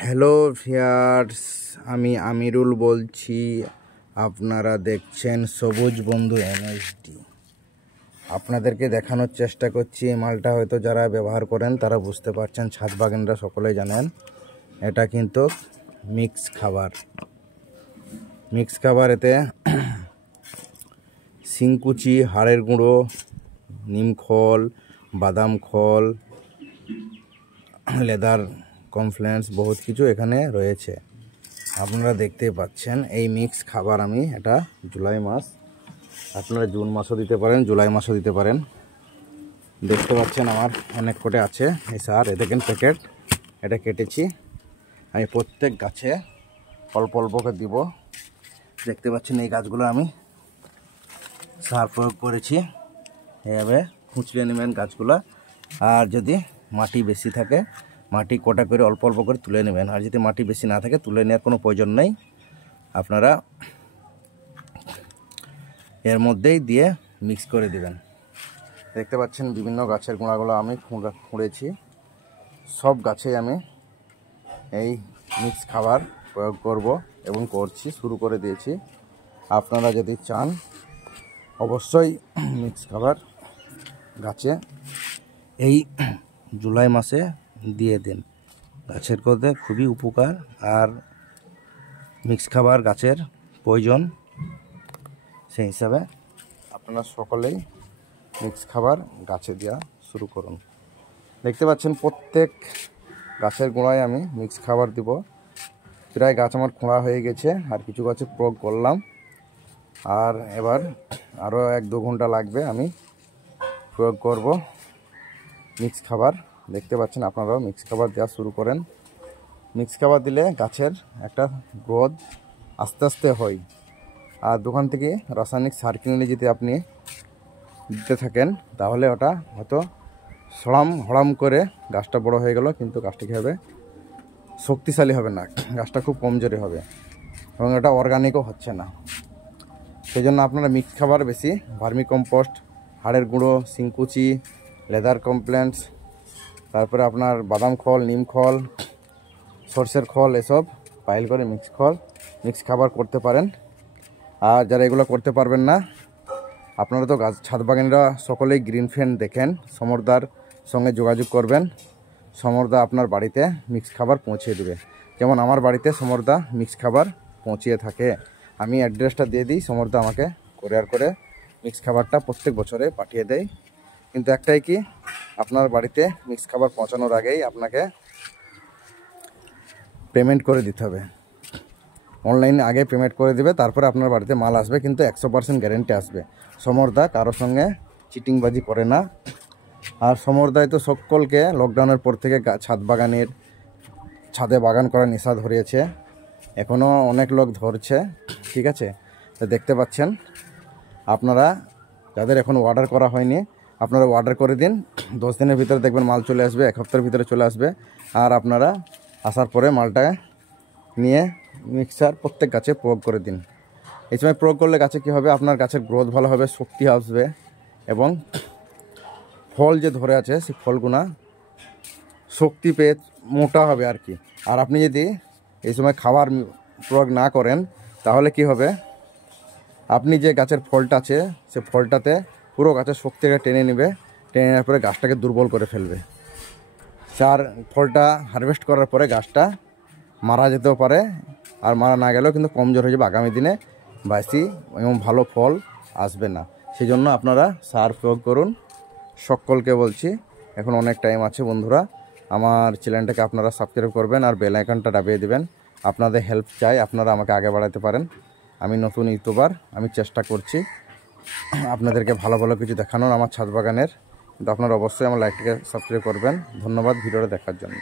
Hello viewers, আমি আমিরুল বলছি। আপনারা দেখছেন সবুজ বন্ধু এমএসডি। আপনাদেরকে দেখানোর চেষ্টা করছি। এই মালটা হয়তো যারা ব্যবহার করেন তারা বুঝতে পারছেন, ছাদ বাগানরা সকলেই জানেন। এটা কিন্তু মিক্স খাবার। এতে শিংকুচি, হাড়ের গুঁড়ো, নিম খোল, বাদাম খোল, লেদার কমপ্লেন্টস, বহুত কিছু এখানে রয়েছে। আপনারা দেখতেই পাচ্ছেন এই মিক্স খাবার। আমি এটা জুলাই মাস, আপনারা জুন মাসও দিতে পারেন, জুলাই মাসও দিতে পারেন। দেখতে পাচ্ছেন আমার অনেক কোটে আছে এই সার। এ দেখেন প্যাকেট, এটা কেটেছি। আমি প্রত্যেক গাছে অল্প অল্প করে দিব। দেখতে পাচ্ছেন এই গাছগুলো আমি সার প্রয়োগ করেছি। এইভাবে খুঁচড়ে নেবেন গাছগুলো। আর যদি মাটি বেশি থাকে, মাটি কোটা করে অল্প অল্প করে তুলে নেবেন। আর যদি মাটি বেশি না থাকে, তুলে নেওয়ার কোনো প্রয়োজন নেই। আপনারা এর মধ্যেই দিয়ে মিক্স করে দিবেন। দেখতে পাচ্ছেন বিভিন্ন গাছের গোড়াগুলো আমি খুঁড়েছি। সব গাছে আমি এই মিক্স খাবার প্রয়োগ করব এবং করছি, শুরু করে দিয়েছি। আপনারা যদি চান অবশ্যই মিক্স খাবার গাছে এই জুলাই মাসে দিয়ে দিন। গাছের করতে খুবই উপকার। আর মিক্স খাবার গাছের প্রয়োজন, সেই হিসাবে আপনারা সকলেই মিক্স খাবার গাছে দেওয়া শুরু করুন। দেখতে পাচ্ছেন প্রত্যেক গাছের গোড়ায় আমি মিক্স খাবার দিব। প্রায় গাছ আমার খোঁড়া হয়ে গেছে, আর কিছু গাছে প্রয়োগ করলাম। আর এবার আরও 1-2 ঘন্টা লাগবে, আমি প্রয়োগ করব মিক্স খাবার। দেখতে পাচ্ছেন আপনারাও মিক্স খাবার দেওয়া শুরু করেন। মিক্স খাবার দিলে গাছের একটা গ্রোথ আস্তে আস্তে হয়। আর দোকান থেকে রাসায়নিক সার কিনে যদি আপনি দিতে থাকেন, তাহলে ওটা হয়তো হড়াম করে গাছটা বড় হয়ে গেল, কিন্তু গাছটা কী হবে, শক্তিশালী হবে না, গাছটা খুব কমজোরি হবে এবং এটা অর্গানিকও হচ্ছে না। সেই জন্য আপনারা মিক্স খাবার বেশি, ভার্মি কম্পোস্ট, হাড়ের গুঁড়ো, শিংকুচি, লেদার কমপ্লেন্টস, তারপরে আপনার বাদাম খোল, নিম খোল, সরষের খোল, এসব পাইল করে মিক্স খাবার করতে পারেন। আর যারা এগুলো করতে পারবেন না, আপনারা তো ছাদ বাগানরা সকলেই গ্রিন ফ্রেন্ড দেখেন, সমরদার সঙ্গে যোগাযোগ করবেন। সমরদা আপনার বাড়িতে মিক্স খাবার পৌঁছে দেবে। যেমন আমার বাড়িতে সমরদা মিক্স খাবার পৌঁছিয়ে থাকে। আমি অ্যাড্রেসটা দিয়ে দিই, সমরদা আমাকে কোরিয়ার করে মিক্স খাবারটা প্রত্যেক বছরে পাঠিয়ে দেয়। কিন্তু একটাই কি, আপনার বাড়িতে মিক্স খাবার পৌঁছানোর আগেই আপনাকে পেমেন্ট করে দিতে হবে। অনলাইনে আগে পেমেন্ট করে দেবে, তারপরে আপনার বাড়িতে মাল আসবে, কিন্তু 100% গ্যারেন্টি আসবে। সমরদা কারোর সঙ্গে চিটিংবাজি করে না। আর সমরদায় তো সকলকে লকডাউনের পর থেকে ছাদে বাগান করা নেশা ধরিয়েছে। এখনও অনেক লোক ধরছে, ঠিক আছে। তো দেখতে পাচ্ছেন, আপনারা যাদের এখন অর্ডার করা হয়নি, আপনারা অর্ডার করে দিন। 10 দিনের ভিতরে দেখবেন মাল চলে আসবে, 1 সপ্তাহের ভিতরে চলে আসবে। আর আপনারা আসার পরে মালটা নিয়ে মিক্সার প্রত্যেক গাছে প্রয়োগ করে দিন। এই সময় প্রয়োগ করলে গাছে কী হবে, আপনার গাছের গ্রোথ ভালো হবে, শক্তি আসবে এবং ফল যে ধরে আছে সেই ফলগুনা শক্তি পেয়ে মোটা হবে আর কি। আর আপনি যদি এই সময় খাবার প্রয়োগ না করেন, তাহলে কি হবে, আপনি যে গাছের ফলটা আছে সে ফলটাতে পুরো গাছের শক্তিটা টেনে নেবে, টেনে নেওয়ার পরে গাছটাকে দুর্বল করে ফেলবে। আর ফলটা হারভেস্ট করার পরে গাছটা মারা যেতেও পারে, আর মারা না গেলেও কিন্তু কমজোর হয়ে যাবে। আগামী দিনে বেশি এবং ভালো ফল আসবে না। সেই জন্য আপনারা সার প্রয়োগ করুন। সকলকে বলছি, এখন অনেক টাইম আছে বন্ধুরা। আমার চ্যানেলটাকে আপনারা সাবস্ক্রাইব করবেন আর বেল আইকনটা দাবিয়ে দেবেন। আপনাদের হেল্প চাই, আপনারা আমাকে আগে বাড়াতে পারেন। আমি নতুন ইউটিউবার, আমি চেষ্টা করছি আপনাদেরকে ভালো ভালো কিছু দেখানোর আমার ছাদ বাগানের। কিন্তু আপনারা অবশ্যই আমার লাইকটাকে সাবস্ক্রাইব করবেন। ধন্যবাদ ভিডিওটা দেখার জন্য।